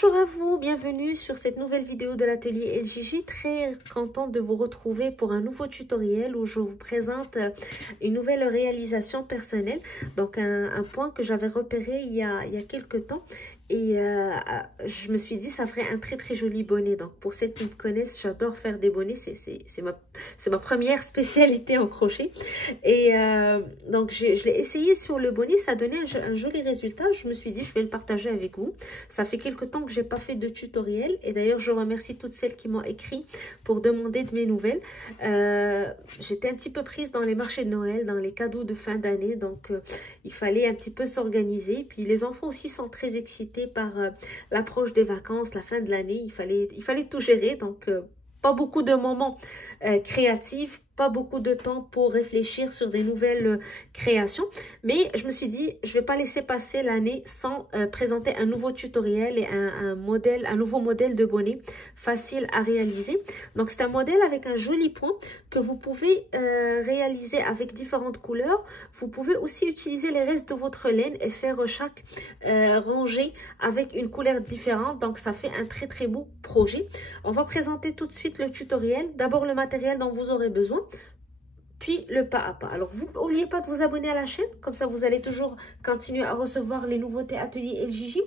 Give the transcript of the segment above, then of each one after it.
Bonjour à vous, bienvenue sur cette nouvelle vidéo de l'atelier LJJ. Très contente de vous retrouver pour un nouveau tutoriel où je vous présente une nouvelle réalisation personnelle. Donc un point que j'avais repéré il y a quelques temps. Et je me suis dit, ça ferait un très joli bonnet. Donc pour celles qui me connaissent, j'adore faire des bonnets. C'est ma première spécialité en crochet. Et donc je l'ai essayé sur le bonnet. Ça donnait un joli résultat. Je me suis dit, je vais le partager avec vous. Ça fait quelques temps que j'ai pas fait de tutoriel. Et d'ailleurs, je remercie toutes celles qui m'ont écrit pour demander de mes nouvelles. J'étais un petit peu prise dans les marchés de Noël, dans les cadeaux de fin d'année. Donc il fallait un petit peu s'organiser. Puis les enfants aussi sont très excités par l'approche des vacances, la fin de l'année. Il fallait tout gérer, donc pas beaucoup de moments créatifs, pas beaucoup de temps pour réfléchir sur des nouvelles créations, mais je me suis dit, je vais pas laisser passer l'année sans présenter un nouveau tutoriel et un nouveau modèle de bonnet facile à réaliser. Donc c'est un modèle avec un joli point que vous pouvez réaliser avec différentes couleurs. Vous pouvez aussi utiliser les restes de votre laine et faire chaque rangée avec une couleur différente. Donc ça fait un très beau projet. On va présenter tout de suite le tutoriel. D'abord le matériel dont vous aurez besoin, puis le pas à pas. Alors, vous n'oubliez pas de vous abonner à la chaîne, comme ça vous allez toujours continuer à recevoir les nouveautés Atelier LJJ.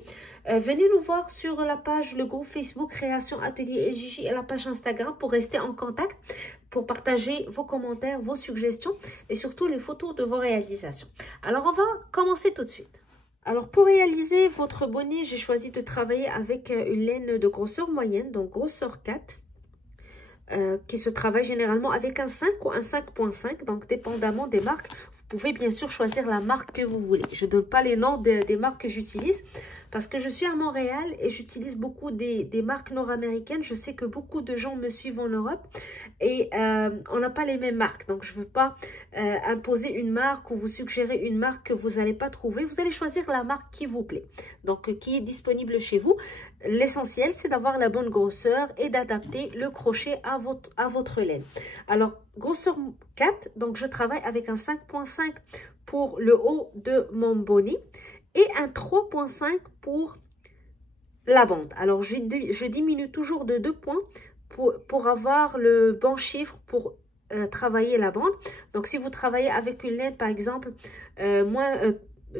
Venez nous voir sur la page, le groupe Facebook Création Atelier LJJ et la page Instagram pour rester en contact, pour partager vos commentaires, vos suggestions et surtout les photos de vos réalisations. Alors, on va commencer tout de suite. Alors, pour réaliser votre bonnet, j'ai choisi de travailler avec une laine de grosseur moyenne, donc grosseur 4. Qui se travaille généralement avec un 5 ou un 5.5, donc dépendamment des marques. Vous pouvez bien sûr choisir la marque que vous voulez. Je ne donne pas les noms des marques que j'utilise parce que je suis à Montréal et j'utilise beaucoup des marques nord-américaines. Je sais que beaucoup de gens me suivent en Europe et on n'a pas les mêmes marques. Donc, je ne veux pas imposer une marque ou vous suggérer une marque que vous n'allez pas trouver. Vous allez choisir la marque qui vous plaît, donc qui est disponible chez vous. L'essentiel, c'est d'avoir la bonne grosseur et d'adapter le crochet à votre laine. Alors, grosseur 4, donc je travaille avec un 5.5 pour le haut de mon bonnet et un 3.5 pour la bande. Alors, je diminue toujours de 2 points pour avoir le bon chiffre pour travailler la bande. Donc, si vous travaillez avec une laine, par exemple,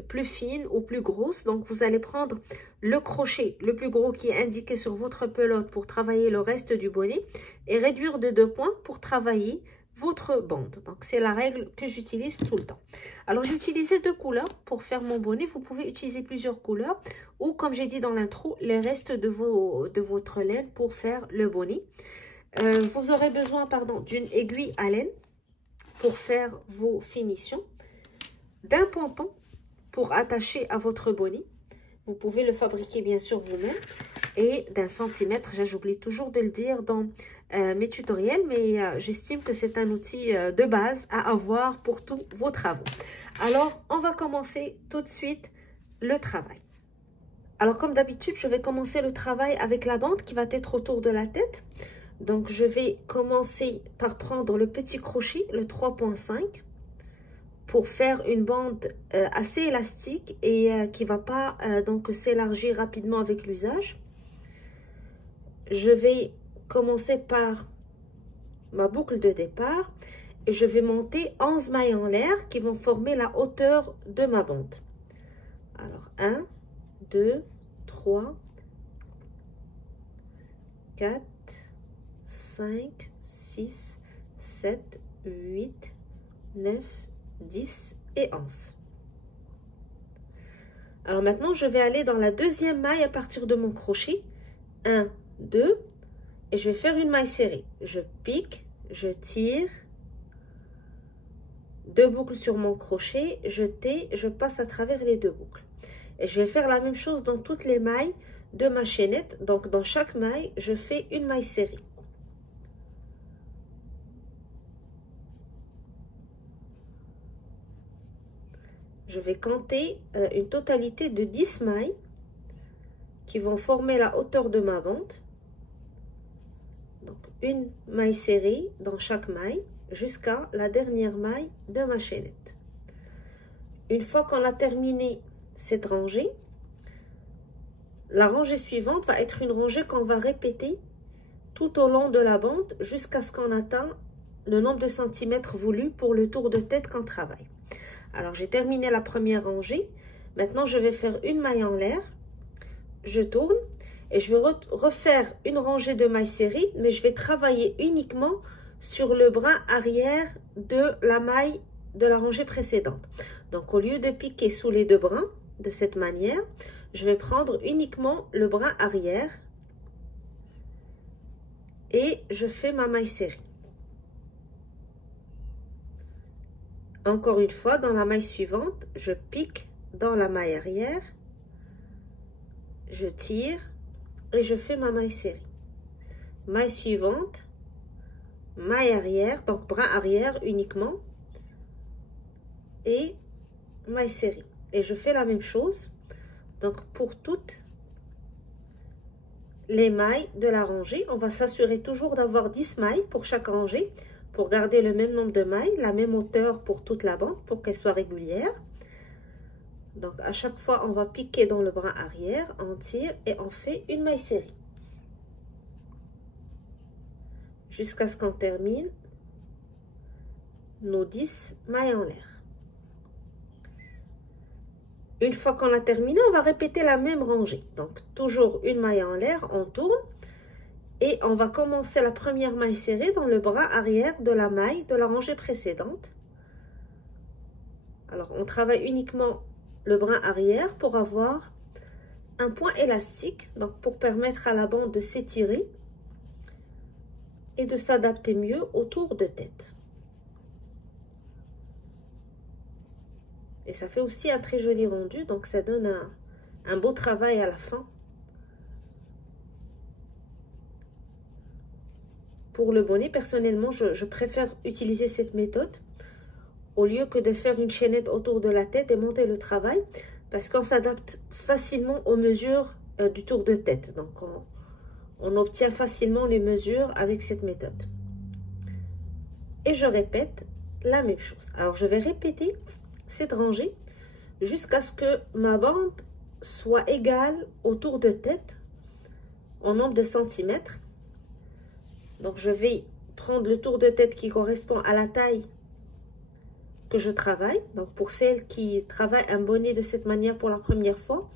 plus fine ou plus grosse, donc vous allez prendre le crochet le plus gros qui est indiqué sur votre pelote pour travailler le reste du bonnet et réduire de 2 points pour travailler votre bande. Donc c'est la règle que j'utilise tout le temps. Alors j'ai utilisé 2 couleurs pour faire mon bonnet. Vous pouvez utiliser plusieurs couleurs ou, comme j'ai dit dans l'intro, les restes de votre laine pour faire le bonnet. Vous aurez besoin d'une aiguille à laine pour faire vos finitions, d'un pompon pour attacher à votre bonnet. Vous pouvez le fabriquer bien sûr vous-même, et d'un centimètre. J'oublie toujours de le dire dans mes tutoriels, mais j'estime que c'est un outil de base à avoir pour tous vos travaux. Alors, on va commencer tout de suite le travail. Alors, comme d'habitude, je vais commencer le travail avec la bande qui va être autour de la tête. Donc, je vais commencer par prendre le petit crochet, le 3.5. pour faire une bande assez élastique et qui ne va pas donc s'élargir rapidement avec l'usage. Je vais commencer par ma boucle de départ et je vais monter 11 mailles en l'air qui vont former la hauteur de ma bande. Alors 1, 2, 3, 4, 5, 6, 7, 8, 9, 10 et 11. Alors maintenant, je vais aller dans la deuxième maille à partir de mon crochet. 1, 2, et je vais faire une maille serrée. Je pique, je tire, 2 boucles sur mon crochet, je tais, je passe à travers les 2 boucles. Et je vais faire la même chose dans toutes les mailles de ma chaînette. Donc dans chaque maille, je fais une maille serrée. Je vais compter une totalité de 10 mailles qui vont former la hauteur de ma bande. Donc, une maille serrée dans chaque maille jusqu'à la dernière maille de ma chaînette. Une fois qu'on a terminé cette rangée, la rangée suivante va être une rangée qu'on va répéter tout au long de la bande jusqu'à ce qu'on atteigne le nombre de centimètres voulu pour le tour de tête qu'on travaille. Alors, j'ai terminé la première rangée. Maintenant, je vais faire une maille en l'air. Je tourne et je vais refaire une rangée de mailles serrées, mais je vais travailler uniquement sur le brin arrière de la maille de la rangée précédente. Donc, au lieu de piquer sous les deux brins, de cette manière, je vais prendre uniquement le brin arrière et je fais ma maille serrée. Encore une fois, dans la maille suivante, je pique dans la maille arrière, je tire et je fais ma maille serrée. Maille suivante, maille arrière, donc brin arrière uniquement, et maille serrée. Et je fais la même chose, donc pour toutes les mailles de la rangée. On va s'assurer toujours d'avoir 10 mailles pour chaque rangée, pour garder le même nombre de mailles, la même hauteur pour toute la bande, pour qu'elle soit régulière. Donc à chaque fois, on va piquer dans le brin arrière, on tire et on fait une maille serrée. Jusqu'à ce qu'on termine nos 10 mailles en l'air. Une fois qu'on a terminé, on va répéter la même rangée. Donc, toujours une maille en l'air, on tourne. Et on va commencer la première maille serrée dans le bras arrière de la maille de la rangée précédente. Alors, on travaille uniquement le brin arrière pour avoir un point élastique. Donc, pour permettre à la bande de s'étirer et de s'adapter mieux au tour de tête. Et ça fait aussi un très joli rendu, donc ça donne un beau travail à la fin. Pour le bonnet, personnellement, je préfère utiliser cette méthode au lieu que de faire une chaînette autour de la tête et monter le travail, parce qu'on s'adapte facilement aux mesures du tour de tête. Donc, on obtient facilement les mesures avec cette méthode. Et je répète la même chose. Alors, je vais répéter cette rangée jusqu'à ce que ma bande soit égale au tour de tête en nombre de centimètres. Donc, je vais prendre le tour de tête qui correspond à la taille que je travaille. Donc, pour celles qui travaillent un bonnet de cette manière pour la première fois,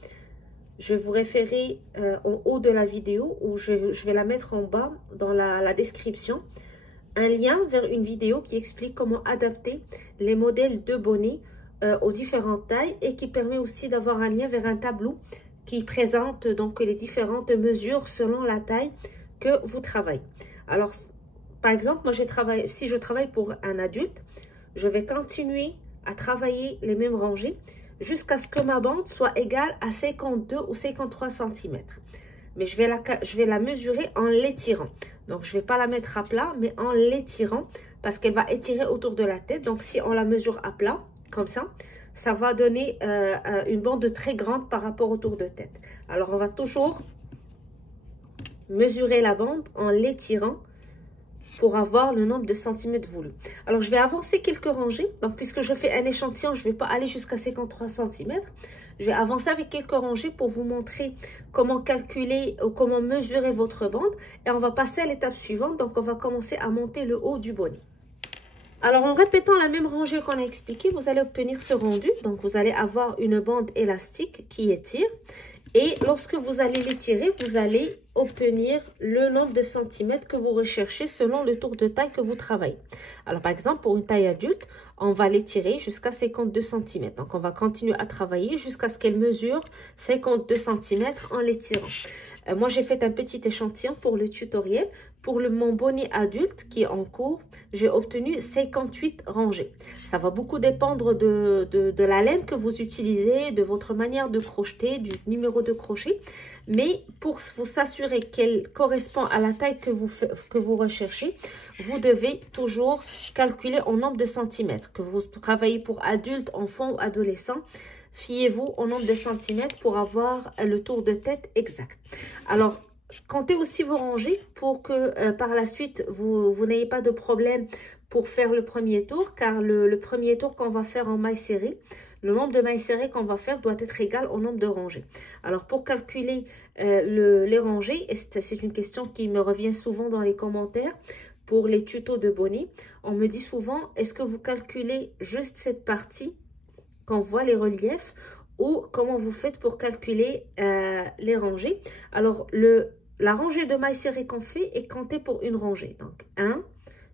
je vais vous référer en haut de la vidéo, ou je vais la mettre en bas dans la description, un lien vers une vidéo qui explique comment adapter les modèles de bonnets aux différentes tailles, et qui permet aussi d'avoir un lien vers un tableau qui présente donc les différentes mesures selon la taille que vous travaillez. Alors, par exemple, moi si je travaille pour un adulte, je vais continuer à travailler les mêmes rangées jusqu'à ce que ma bande soit égale à 52 ou 53 cm. Mais je vais la mesurer en l'étirant. Donc, je ne vais pas la mettre à plat, mais en l'étirant, parce qu'elle va étirer autour de la tête. Donc, si on la mesure à plat, comme ça va donner une bande très grande par rapport au tour de tête. Alors, on va toujours mesurer la bande en l'étirant pour avoir le nombre de centimètres voulu. Alors, je vais avancer quelques rangées. Donc, puisque je fais un échantillon, je ne vais pas aller jusqu'à 53 cm. Je vais avancer avec quelques rangées pour vous montrer comment calculer ou comment mesurer votre bande. Et on va passer à l'étape suivante. Donc, on va commencer à monter le haut du bonnet. Alors, en répétant la même rangée qu'on a expliqué, vous allez obtenir ce rendu. Donc, vous allez avoir une bande élastique qui étire. Et lorsque vous allez l'étirer, vous allez obtenir le nombre de centimètres que vous recherchez selon le tour de taille que vous travaillez. Alors, par exemple, pour une taille adulte, on va l'étirer jusqu'à 52 cm. Donc, on va continuer à travailler jusqu'à ce qu'elle mesure 52 cm en l'étirant. Moi, j'ai fait un petit échantillon pour le tutoriel. Pour mon bonnet adulte qui est en cours, j'ai obtenu 58 rangées. Ça va beaucoup dépendre de la laine que vous utilisez, de votre manière de crocheter, du numéro de crochet. Mais pour vous s'assurer qu'elle correspond à la taille que vous recherchez, vous devez toujours calculer en nombre de centimètres. Que vous travaillez pour adultes, enfants ou adolescents, fiez-vous au nombre de centimètres pour avoir le tour de tête exact. Alors, comptez aussi vos rangées pour que par la suite, vous n'ayez pas de problème pour faire le premier tour, car le premier tour qu'on va faire en maille serrée, le nombre de mailles serrées qu'on va faire doit être égal au nombre de rangées. Alors, pour calculer les rangées, et c'est une question qui me revient souvent dans les commentaires pour les tutos de bonnet, on me dit souvent, est-ce que vous calculez juste cette partie qu'on voit les reliefs ou comment vous faites pour calculer les rangées? Alors, la rangée de mailles serrées qu'on fait est comptée pour une rangée. Donc, 1,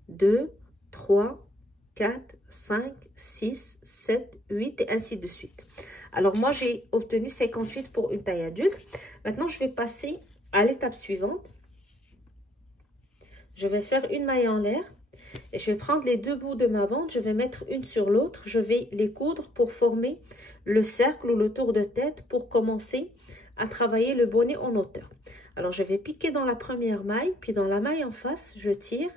2, 3, 4, 5, 6, 7, 8 et ainsi de suite. Alors, moi, j'ai obtenu 58 pour une taille adulte. Maintenant, je vais passer à l'étape suivante. Je vais faire une maille en l'air et je vais prendre les deux bouts de ma bande. Je vais mettre une sur l'autre. Je vais les coudre pour former le cercle ou le tour de tête pour commencer à travailler le bonnet en hauteur. Alors, je vais piquer dans la première maille, puis dans la maille en face, je tire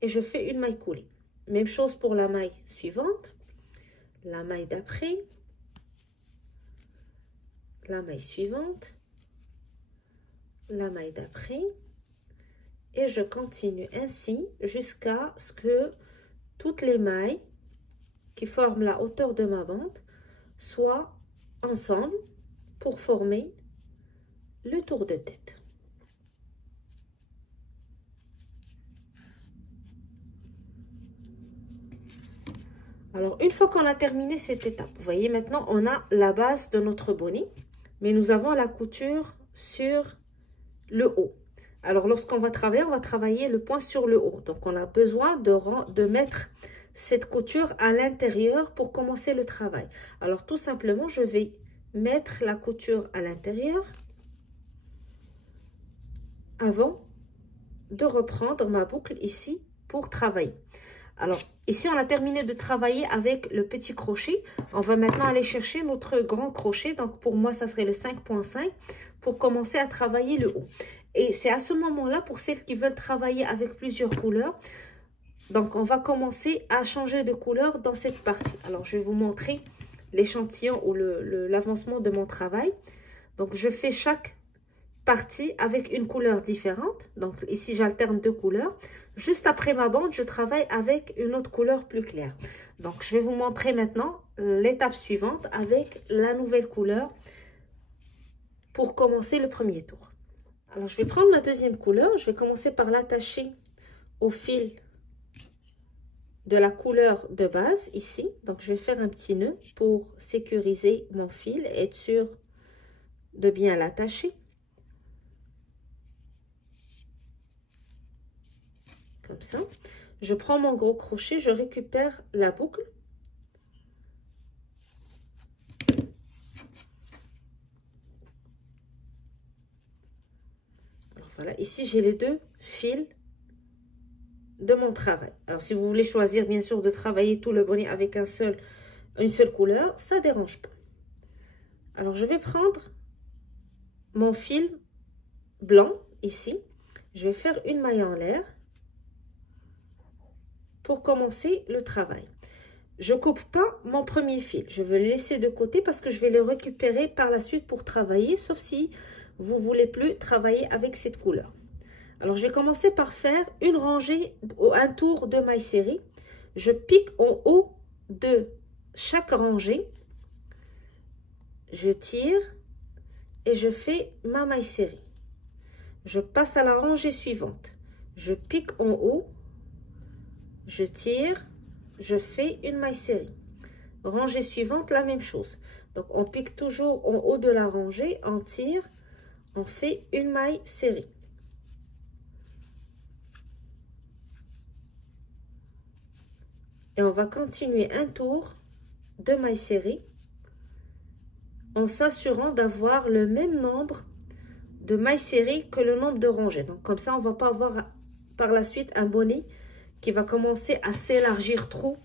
et je fais une maille coulée. Même chose pour la maille suivante, la maille d'après, la maille suivante, la maille d'après, et je continue ainsi jusqu'à ce que toutes les mailles qui forment la hauteur de ma bande soient ensemble pour former le tour de tête. Alors, une fois qu'on a terminé cette étape, vous voyez, maintenant, on a la base de notre bonnet, mais nous avons la couture sur le haut. Alors, lorsqu'on va travailler le point sur le haut. Donc, on a besoin de mettre cette couture à l'intérieur pour commencer le travail. Alors, tout simplement, je vais mettre la couture à l'intérieur avant de reprendre ma boucle ici pour travailler. Alors, ici, on a terminé de travailler avec le petit crochet. On va maintenant aller chercher notre grand crochet. Donc, pour moi, ça serait le 5.5 pour commencer à travailler le haut. Et c'est à ce moment-là, pour celles qui veulent travailler avec plusieurs couleurs, donc on va commencer à changer de couleur dans cette partie. Alors, je vais vous montrer l'échantillon ou l'avancement de mon travail. Donc, je fais chaque partie avec une couleur différente. Donc, ici, j'alterne deux couleurs. Juste après ma bande, je travaille avec une autre couleur plus claire. Donc, je vais vous montrer maintenant l'étape suivante avec la nouvelle couleur pour commencer le premier tour. Alors, je vais prendre ma deuxième couleur. Je vais commencer par l'attacher au fil de la couleur de base ici. Donc, je vais faire un petit nœud pour sécuriser mon fil et être sûr de bien l'attacher. Comme ça. Je prends mon gros crochet, je récupère la boucle. Alors voilà, ici j'ai les deux fils de mon travail. Alors si vous voulez choisir bien sûr de travailler tout le bonnet avec une seule couleur, ça ne dérange pas. Alors je vais prendre mon fil blanc ici. Je vais faire une maille en l'air pour commencer le travail. Je ne coupe pas mon premier fil. Je vais le laisser de côté parce que je vais le récupérer par la suite pour travailler, sauf si vous ne voulez plus travailler avec cette couleur. Alors, je vais commencer par faire une rangée ou un tour de maille serrée. Je pique en haut de chaque rangée. Je tire et je fais ma maille serrée. Je passe à la rangée suivante. Je pique en haut. Je tire, je fais une maille serrée. Rangée suivante, la même chose. Donc, on pique toujours en haut de la rangée, on tire, on fait une maille serrée. Et on va continuer un tour de maille serrée en s'assurant d'avoir le même nombre de mailles serrées que le nombre de rangées. Donc, comme ça, on ne va pas avoir par la suite un bonnet qui va commencer à s'élargir trop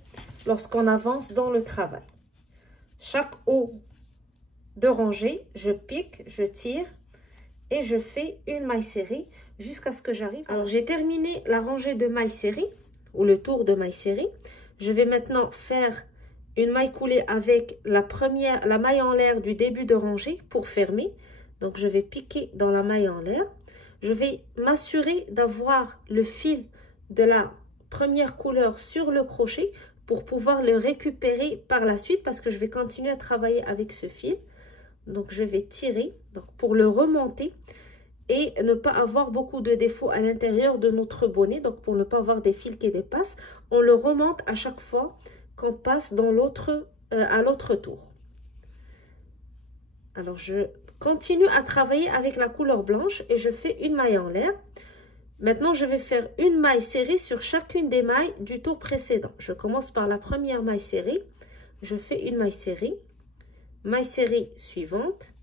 lorsqu'on avance dans le travail. Chaque haut de rangée, je pique, je tire et je fais une maille serrée jusqu'à ce que j'arrive. Alors, j'ai terminé la rangée de mailles serrées ou le tour de maille serrée. Je vais maintenant faire une maille coulée avec la maille en l'air du début de rangée pour fermer. Donc, je vais piquer dans la maille en l'air. Je vais m'assurer d'avoir le fil de la première couleur sur le crochet pour pouvoir le récupérer par la suite parce que je vais continuer à travailler avec ce fil. Donc, je vais tirer donc, pour le remonter et ne pas avoir beaucoup de défauts à l'intérieur de notre bonnet. Donc, pour ne pas avoir des fils qui dépassent, on le remonte à chaque fois qu'on passe dans à l'autre tour. Alors, je continue à travailler avec la couleur blanche et je fais une maille en l'air. Maintenant, je vais faire une maille serrée sur chacune des mailles du tour précédent. Je commence par la première maille serrée. Je fais une maille serrée suivante.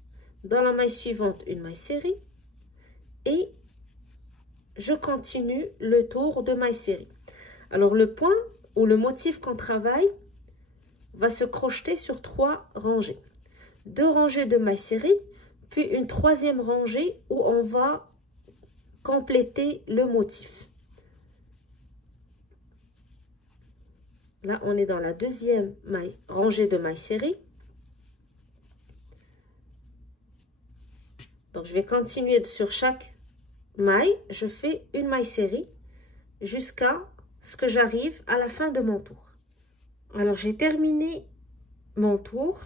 Dans la maille suivante, une maille serrée. Et je continue le tour de maille serrée. Alors, le point ou le motif qu'on travaille va se crocheter sur 3 rangées. 2 rangées de mailles serrées, puis une 3e rangée où on va compléter le motif. Là, on est dans la 2e rangée de mailles serrées. Donc, je vais continuer sur chaque maille. Je fais une maille serrée jusqu'à ce que j'arrive à la fin de mon tour. Alors, j'ai terminé mon tour.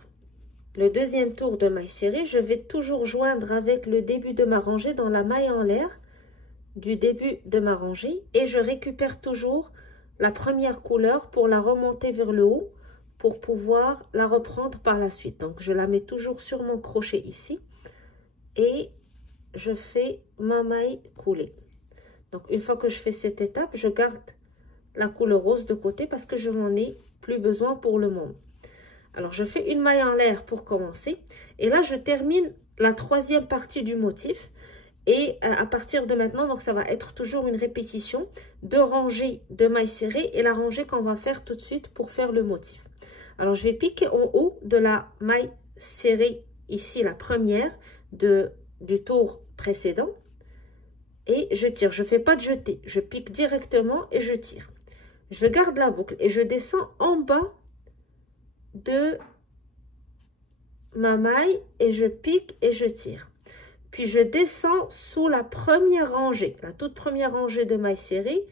Le 2e tour de maille serrée, je vais toujours joindre avec le début de ma rangée dans la maille en l'air du début de ma rangée et je récupère toujours la première couleur pour la remonter vers le haut pour pouvoir la reprendre par la suite. Donc, je la mets toujours sur mon crochet ici et je fais ma maille coulée. Donc, une fois que je fais cette étape, je garde la couleur rose de côté parce que je n'en ai plus besoin pour le moment. Alors, je fais une maille en l'air pour commencer. Et là, je termine la 3e partie du motif. Et à partir de maintenant, donc ça va être toujours une répétition de rangée de mailles serrées et la rangée qu'on va faire tout de suite pour faire le motif. Alors, je vais piquer en haut de la maille serrée, ici la première du tour précédent. Et je tire. Je ne fais pas de jeté. Je pique directement et je tire. Je garde la boucle et je descends en bas de ma maille et je pique et je tire. Puis je descends sous la première rangée, la toute première rangée de mailles serrées,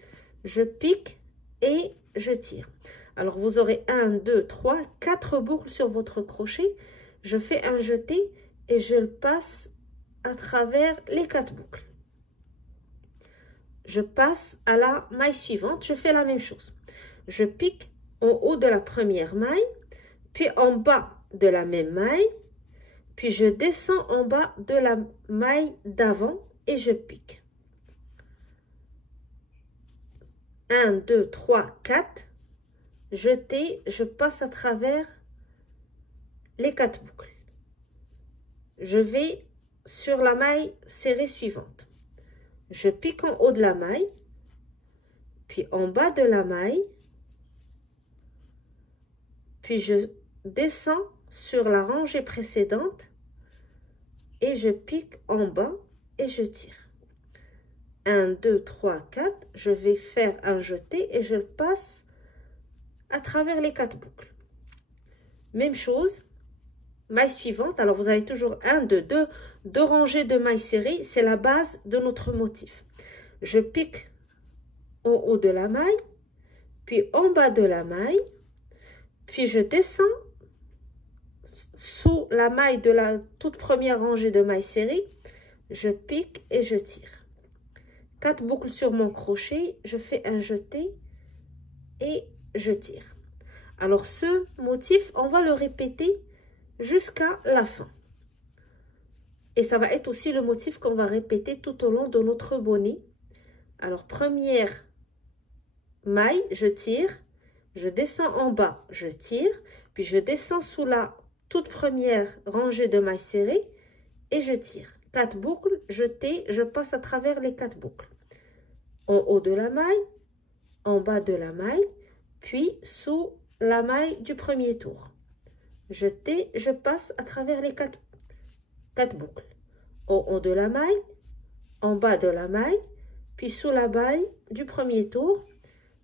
je pique et je tire. Alors vous aurez 1, 2, 3, 4 boucles sur votre crochet. Je fais un jeté et je le passe à travers les 4 boucles. Je passe à la maille suivante, je fais la même chose. Je pique en haut de la première maille, puis en bas de la même maille, puis je descends en bas de la maille d'avant et je pique. 1, 2, 3, 4. Jeté, je passe à travers les 4 boucles. Je vais sur la maille serrée suivante. Je pique en haut de la maille, puis en bas de la maille, puis je descends sur la rangée précédente et je pique en bas et je tire. 1, 2, 3, 4. Je vais faire un jeté et je le passe à travers les 4 boucles. Même chose, maille suivante. Alors, vous avez toujours 1, 2 rangées de mailles serrées. C'est la base de notre motif. Je pique en haut de la maille, puis en bas de la maille, puis je descends sous la maille de la toute première rangée de mailles serrées. Je pique et je tire. 4 boucles sur mon crochet. Je fais un jeté et je tire. Alors, ce motif, on va le répéter jusqu'à la fin. Et ça va être aussi le motif qu'on va répéter tout au long de notre bonnet. Alors, première maille, je tire, je descends en bas, je tire, puis je descends sous la toute première rangée de mailles serrées et je tire. 4 boucles, jeté, je passe à travers les 4 boucles. En haut de la maille, en bas de la maille, puis sous la maille du premier tour. Jeté, je passe à travers les 4 boucles. En haut de la maille, en bas de la maille, puis sous la maille du premier tour.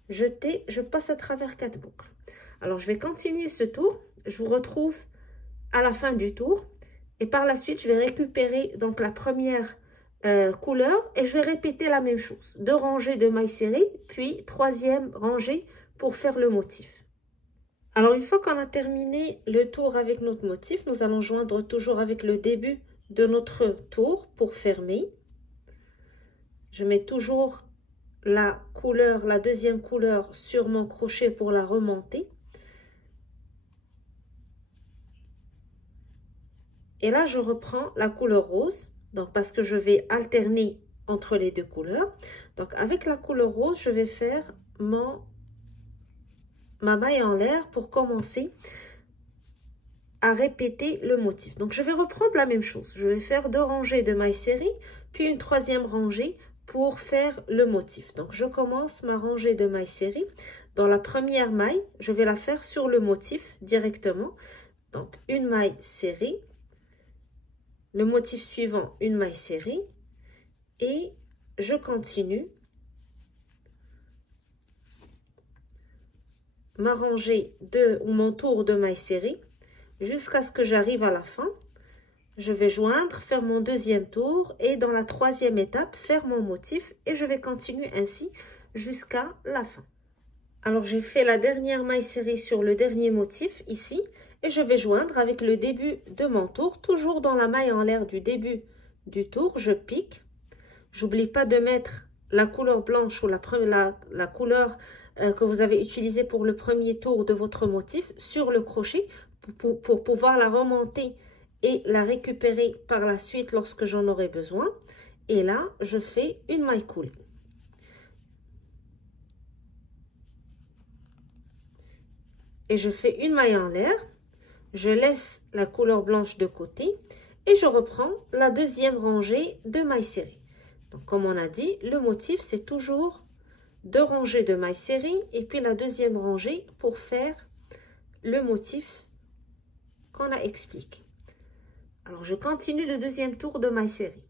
Jeté, je passe à travers 4 boucles. Alors, je vais continuer ce tour. Je vous retrouve à la fin du tour. Et par la suite, je vais récupérer donc la première couleur et je vais répéter la même chose. 2 rangées de mailles serrées, puis 3e rangée pour faire le motif. Alors, une fois qu'on a terminé le tour avec notre motif, nous allons joindre toujours avec le début de notre tour pour fermer. Je mets toujours la couleur, la 2e couleur sur mon crochet pour la remonter. Et là, je reprends la couleur rose, donc parce que je vais alterner entre les 2 couleurs. Donc, avec la couleur rose, je vais faire ma maille en l'air pour commencer à répéter le motif. Donc, je vais reprendre la même chose. Je vais faire 2 rangées de mailles serrées, puis une 3e rangée pour faire le motif. Donc, je commence ma rangée de mailles serrées. Dans la première maille, je vais la faire sur le motif directement. Donc, une maille serrée. Le motif suivant, une maille serrée. Et je continue ma rangée ou mon tour de mailles serrées jusqu'à ce que j'arrive à la fin. Je vais joindre, faire mon 2e tour et dans la 3e étape, faire mon motif et je vais continuer ainsi jusqu'à la fin. Alors, j'ai fait la dernière maille serrée sur le dernier motif ici et je vais joindre avec le début de mon tour, toujours dans la maille en l'air du début du tour, je pique. J'oublie pas de mettre la couleur blanche ou la couleur que vous avez utilisée pour le premier tour de votre motif sur le crochet pour pouvoir la remonter et la récupérer par la suite lorsque j'en aurai besoin. Et là, je fais une maille coulée. Et je fais une maille en l'air. Je laisse la couleur blanche de côté et je reprends la 2e rangée de mailles serrées. Donc, comme on a dit, le motif, c'est toujours 2 rangées de mailles serrées et puis la 2e rangée pour faire le motif qu'on a expliqué. Alors, je continue le 2e tour de mailles serrées.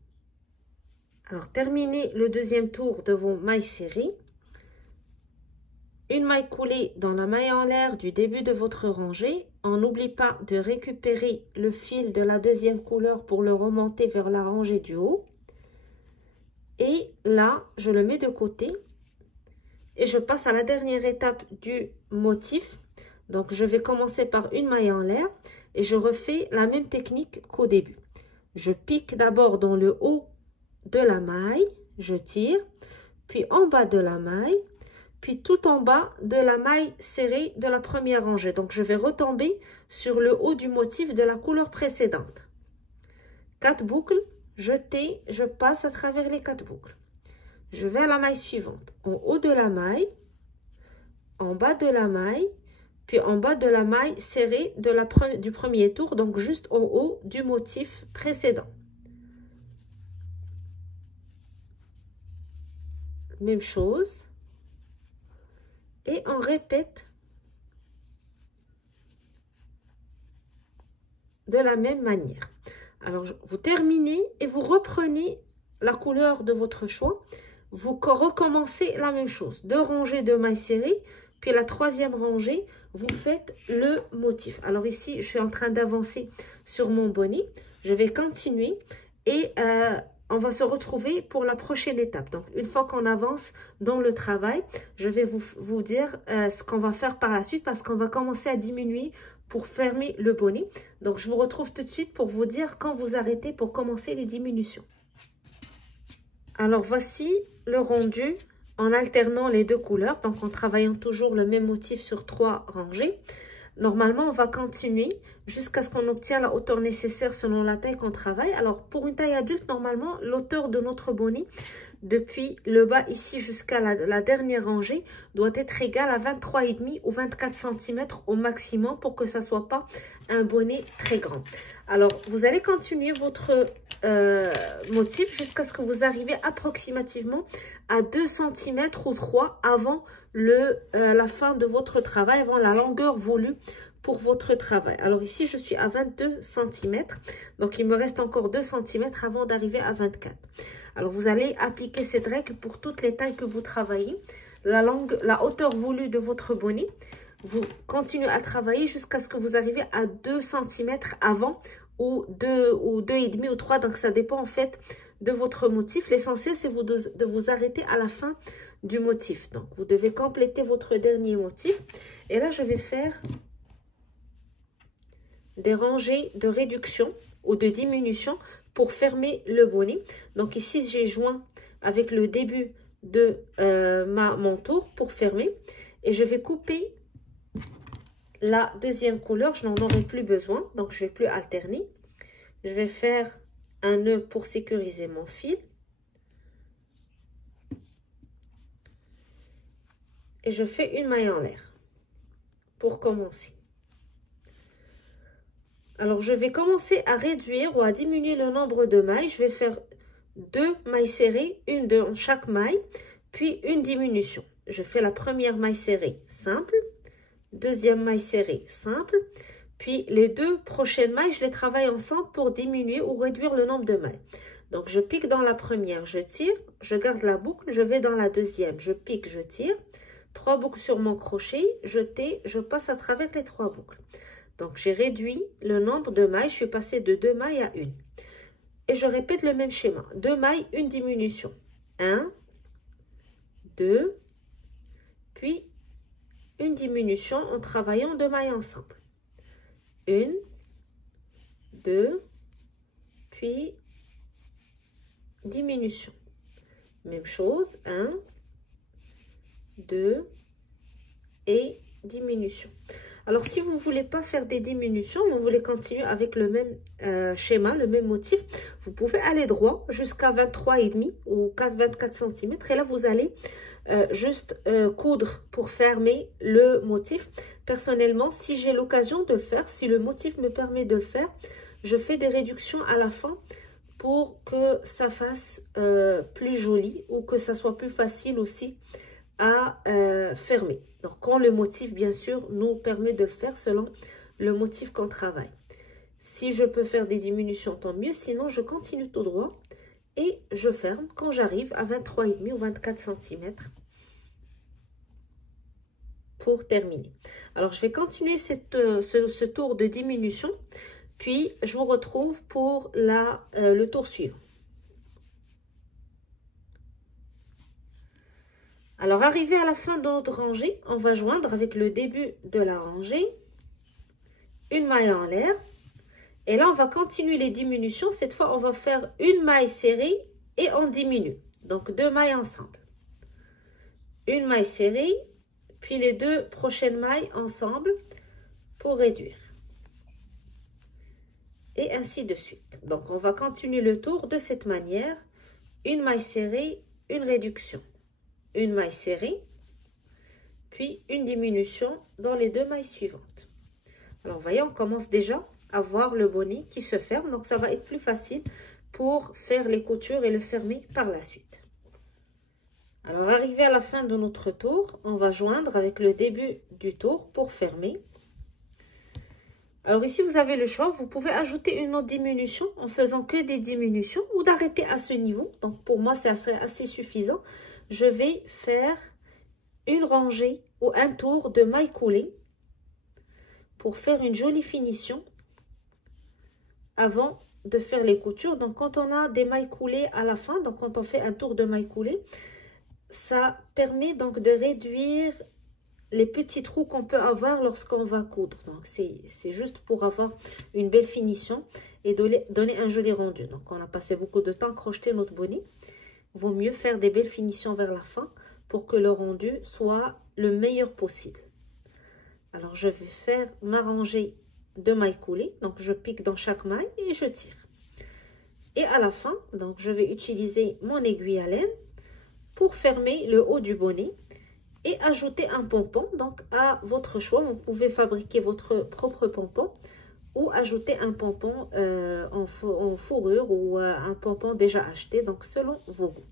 Alors, terminez le 2e tour de vos mailles serrées. Une maille coulée dans la maille en l'air du début de votre rangée. On n'oublie pas de récupérer le fil de la 2e couleur pour le remonter vers la rangée du haut. Et là, je le mets de côté et je passe à la dernière étape du motif. Donc, je vais commencer par une maille en l'air et je refais la même technique qu'au début. Je pique d'abord dans le haut de la maille, je tire, puis en bas de la maille, puis tout en bas de la maille serrée de la première rangée. Donc, je vais retomber sur le haut du motif de la couleur précédente. 4 boucles, je passe à travers les 4 boucles. Je vais à la maille suivante. En haut de la maille, en bas de la maille, puis en bas de la maille serrée du premier tour, donc juste en haut du motif précédent. Même chose. Et on répète de la même manière. Alors, vous terminez et vous reprenez la couleur de votre choix. Vous recommencez la même chose. 2 rangées de mailles serrées, puis la 3e rangée, vous faites le motif. Alors ici, je suis en train d'avancer sur mon bonnet. Je vais continuer et on va se retrouver pour la prochaine étape. Donc, une fois qu'on avance dans le travail, je vais vous dire ce qu'on va faire par la suite parce qu'on va commencer à diminuer pour fermer le bonnet. Donc, je vous retrouve tout de suite pour vous dire quand vous arrêtez pour commencer les diminutions. Alors, voici le rendu en alternant les 2 couleurs. Donc, en travaillant toujours le même motif sur 3 rangées. Normalement, on va continuer jusqu'à ce qu'on obtienne la hauteur nécessaire selon la taille qu'on travaille. Alors, pour une taille adulte, normalement, l'hauteur de notre bonnet, depuis le bas ici jusqu'à la dernière rangée, doit être égale à 23,5 ou 24 cm au maximum pour que ça ne soit pas un bonnet très grand. Alors, vous allez continuer votre motif jusqu'à ce que vous arrivez approximativement à 2 cm ou 3 avant la fin de votre travail, avant la longueur voulue pour votre travail. Alors ici, je suis à 22 cm. Donc, il me reste encore 2 cm avant d'arriver à 24. Alors, vous allez appliquer cette règle pour toutes les tailles que vous travaillez. La hauteur voulue de votre bonnet, vous continuez à travailler jusqu'à ce que vous arrivez à 2 cm avant ou 2,5 ou 3. Donc, ça dépend en fait de votre motif. L'essentiel, c'est de vous arrêter à la fin du motif. Donc, vous devez compléter votre dernier motif. Et là, je vais faire des rangées de réduction ou de diminution pour fermer le bonnet. Donc, ici, j'ai joint avec le début de mon tour pour fermer. Et je vais couper la deuxième couleur. Je n'en aurai plus besoin. Donc, je ne vais plus alterner. Je vais faire un nœud pour sécuriser mon fil. Et je fais une maille en l'air pour commencer. Alors, je vais commencer à réduire ou à diminuer le nombre de mailles. Je vais faire 2 mailles serrées, une dans chaque maille, puis une diminution. Je fais la première maille serrée simple, deuxième maille serrée simple, puis les 2 prochaines mailles, je les travaille ensemble pour diminuer ou réduire le nombre de mailles. Donc, je pique dans la première, je tire, je garde la boucle, je vais dans la deuxième, je pique, je tire, 3 boucles sur mon crochet, je passe à travers les 3 boucles. Donc, j'ai réduit le nombre de mailles, je suis passée de 2 mailles à 1. Et je répète le même schéma, 2 mailles, une diminution. 1, 2, puis une diminution en travaillant 2 mailles ensemble. 1, 2, puis diminution. Même chose, 1, 2 et diminution. Alors, si vous ne voulez pas faire des diminutions, vous voulez continuer avec le même schéma, le même motif, vous pouvez aller droit jusqu'à 23,5 ou 24 cm. Et là, vous allez juste coudre pour fermer le motif. Personnellement, si j'ai l'occasion de le faire, si le motif me permet de le faire, je fais des réductions à la fin pour que ça fasse plus joli ou que ça soit plus facile aussi à fermer. Donc, quand le motif, bien sûr, nous permet de le faire selon le motif qu'on travaille. Si je peux faire des diminutions, tant mieux. Sinon, je continue tout droit et je ferme quand j'arrive à 23,5 ou 24 cm pour terminer. Alors, je vais continuer ce tour de diminution. Puis, je vous retrouve pour le tour suivant. Alors, arrivé à la fin de notre rangée, on va joindre avec le début de la rangée une maille en l'air. Et là, on va continuer les diminutions. Cette fois, on va faire une maille serrée et on diminue. Donc, 2 mailles ensemble. Une maille serrée, puis les 2 prochaines mailles ensemble pour réduire. Et ainsi de suite. Donc, on va continuer le tour de cette manière. Une maille serrée, une réduction. Une maille serrée, puis une diminution dans les 2 mailles suivantes. Alors, vous voyez, on commence déjà à voir le bonnet qui se ferme. Donc, ça va être plus facile pour faire les coutures et le fermer par la suite. Alors, arrivé à la fin de notre tour, on va joindre avec le début du tour pour fermer. Alors, ici, vous avez le choix. Vous pouvez ajouter une autre diminution en faisant que des diminutions ou d'arrêter à ce niveau. Donc, pour moi, ça serait assez suffisant. Je vais faire une rangée ou un tour de mailles coulées pour faire une jolie finition avant de faire les coutures. Donc, quand on a des mailles coulées à la fin, donc quand on fait un tour de mailles coulées, ça permet donc de réduire les petits trous qu'on peut avoir lorsqu'on va coudre. Donc, c'est juste pour avoir une belle finition et donner un joli rendu. Donc, on a passé beaucoup de temps à crocheter notre bonnet. Vaut mieux faire des belles finitions vers la fin pour que le rendu soit le meilleur possible. Alors, je vais faire ma rangée de mailles coulées. Donc, je pique dans chaque maille et je tire. Et à la fin, donc, je vais utiliser mon aiguille à laine pour fermer le haut du bonnet et ajouter un pompon. Donc, à votre choix, vous pouvez fabriquer votre propre pompon ou ajouter un pompon en fourrure ou un pompon déjà acheté, donc selon vos goûts.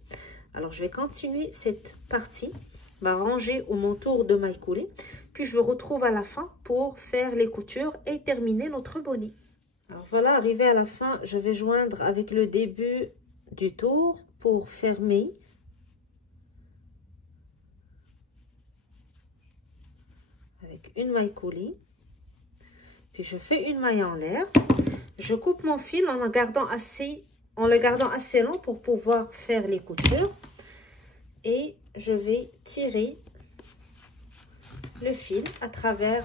Alors, je vais continuer cette partie, ma rangée ou mon tour de mailles coulées, puis je vous retrouve à la fin pour faire les coutures et terminer notre bonnet. Alors voilà, arrivé à la fin, je vais joindre avec le début du tour pour fermer. Avec une maille coulée. Puis je fais une maille en l'air. Je coupe mon fil en gardant assez en le gardant assez long pour pouvoir faire les coutures. Et je vais tirer le fil à travers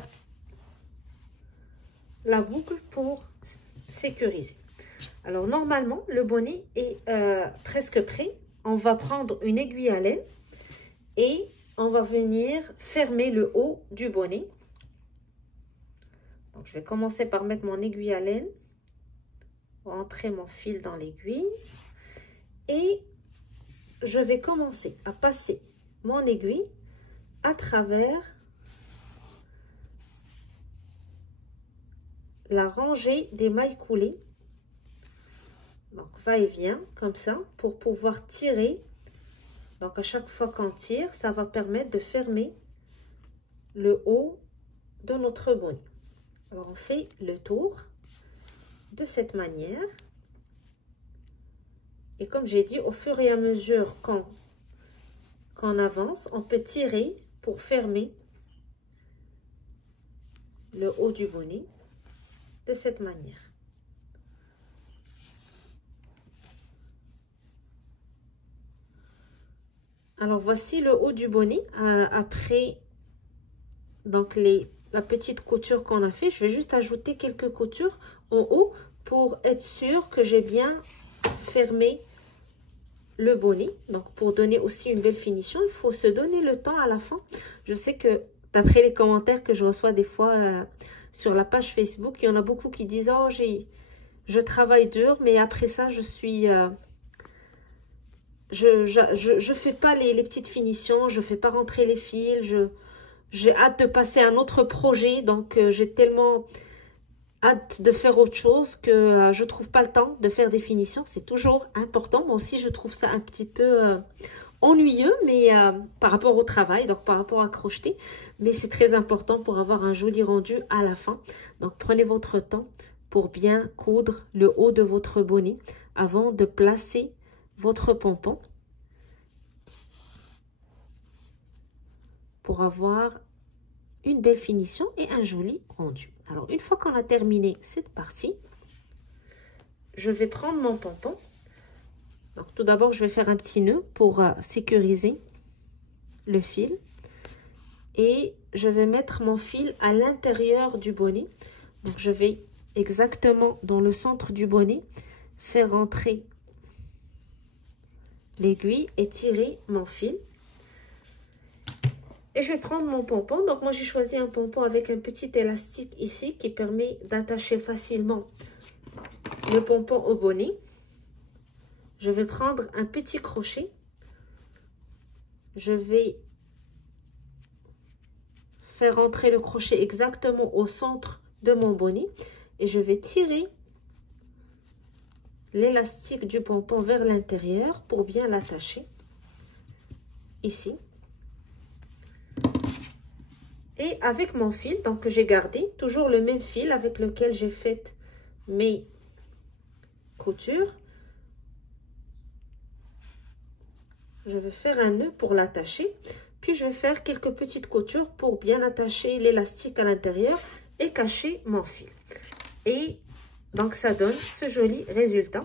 la boucle pour sécuriser. Alors normalement le bonnet est presque prêt. On va prendre une aiguille à laine et on va venir fermer le haut du bonnet. Donc je vais commencer par mettre mon aiguille à laine, rentrer mon fil dans l'aiguille et je vais commencer à passer mon aiguille à travers la rangée des mailles coulées. Donc va-et-vient comme ça pour pouvoir tirer. Donc à chaque fois qu'on tire, ça va permettre de fermer le haut de notre bonnet. Alors on fait le tour de cette manière. Et comme j'ai dit, au fur et à mesure qu'on avance, on peut tirer pour fermer le haut du bonnet de cette manière. Alors voici le haut du bonnet après donc la petite couture qu'on a fait. Je vais juste ajouter quelques coutures en haut pour être sûr que j'ai bien fermé le bonnet. Donc pour donner aussi une belle finition, il faut se donner le temps à la fin. Je sais que d'après les commentaires que je reçois des fois sur la page Facebook, il y en a beaucoup qui disent « Oh, je travaille dur, mais après ça, je suis... je fais pas les petites finitions, je fais pas rentrer les fils, j'ai hâte de passer à un autre projet, donc j'ai tellement hâte de faire autre chose que je trouve pas le temps de faire des finitions. C'est toujours important. Moi aussi, je trouve ça un petit peu ennuyeux, mais par rapport au travail, donc par rapport à crocheter, mais c'est très important pour avoir un joli rendu à la fin. Donc prenez votre temps pour bien coudre le haut de votre bonnet avant de placer votre pompon pour avoir une belle finition et un joli rendu. Alors une fois qu'on a terminé cette partie, je vais prendre mon pompon. Donc tout d'abord je vais faire un petit nœud pour sécuriser le fil et je vais mettre mon fil à l'intérieur du bonnet. Donc je vais exactement dans le centre du bonnet faire rentrer l'aiguille et tirer mon fil. Et je vais prendre mon pompon. Donc moi j'ai choisi un pompon avec un petit élastique ici qui permet d'attacher facilement le pompon au bonnet. Je vais prendre un petit crochet. Je vais faire rentrer le crochet exactement au centre de mon bonnet et je vais tirer l'élastique du pompon vers l'intérieur pour bien l'attacher ici. Et avec mon fil, donc j'ai gardé toujours le même fil avec lequel j'ai fait mes coutures. Je vais faire un nœud pour l'attacher. Puis je vais faire quelques petites coutures pour bien attacher l'élastique à l'intérieur et cacher mon fil. Et donc ça donne ce joli résultat.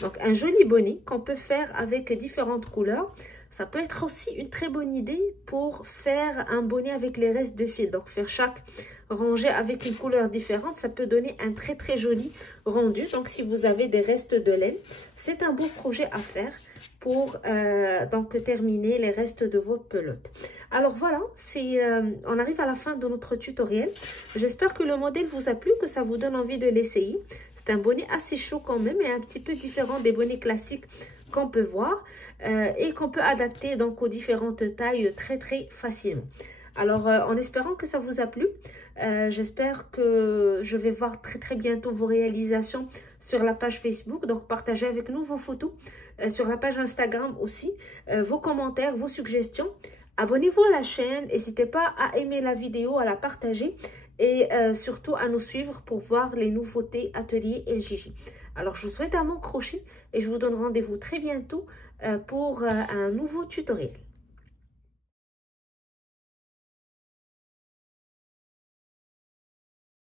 Donc un joli bonnet qu'on peut faire avec différentes couleurs. Ça peut être aussi une très bonne idée pour faire un bonnet avec les restes de fil. Donc faire chaque rangée avec une couleur différente, ça peut donner un très joli rendu. Donc si vous avez des restes de laine, c'est un beau projet à faire pour donc terminer les restes de vos pelotes. Alors voilà, on arrive à la fin de notre tutoriel. J'espère que le modèle vous a plu, que ça vous donne envie de l'essayer. C'est un bonnet assez chaud quand même et un petit peu différent des bonnets classiques qu'on peut voir et qu'on peut adapter donc aux différentes tailles très facilement. Alors en espérant que ça vous a plu, j'espère que je vais voir très bientôt vos réalisations sur la page Facebook. Donc partagez avec nous vos photos, sur la page Instagram aussi, vos commentaires, vos suggestions. Abonnez-vous à la chaîne, n'hésitez pas à aimer la vidéo, à la partager et surtout à nous suivre pour voir les nouveautés Atelier LJJ. Alors je vous souhaite un bon crochet et je vous donne rendez-vous très bientôt pour un nouveau tutoriel.